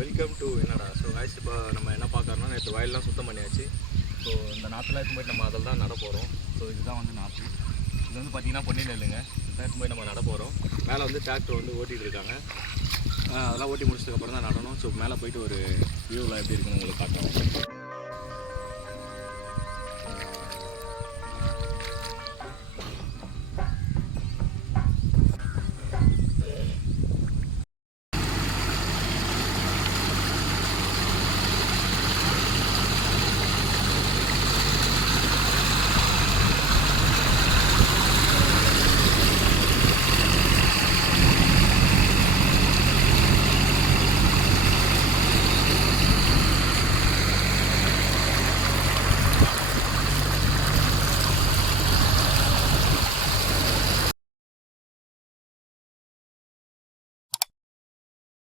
Welcome to என்னடா. So guys இப்போ நம்ம என்ன பார்க்கறோம்னா நேற்று வயல்லாம் சுத்தம் பண்ணியாச்சு. ஸோ இந்த நாற்றுலாம் எடுத்து போய்ட்டு நம்ம அதில் தான் நட போகிறோம். ஸோ இதுதான் வந்து நாற்று. இது வந்து பார்த்திங்கன்னா பொன்னி நெல்லுங்க. இதுதான் எடுத்து போய் நம்ம நட போகிறோம். மேலே வந்து டிராக்டர் வந்து ஓட்டிகிட்டு இருக்காங்க. அதெல்லாம் ஓட்டி முடிச்சதுக்கப்புறம் தான் நடணும். ஸோ மேலே போயிட்டு ஒரு வியூவில் எப்படி இருக்குன்னு உங்களுக்கு பார்க்கலாம்.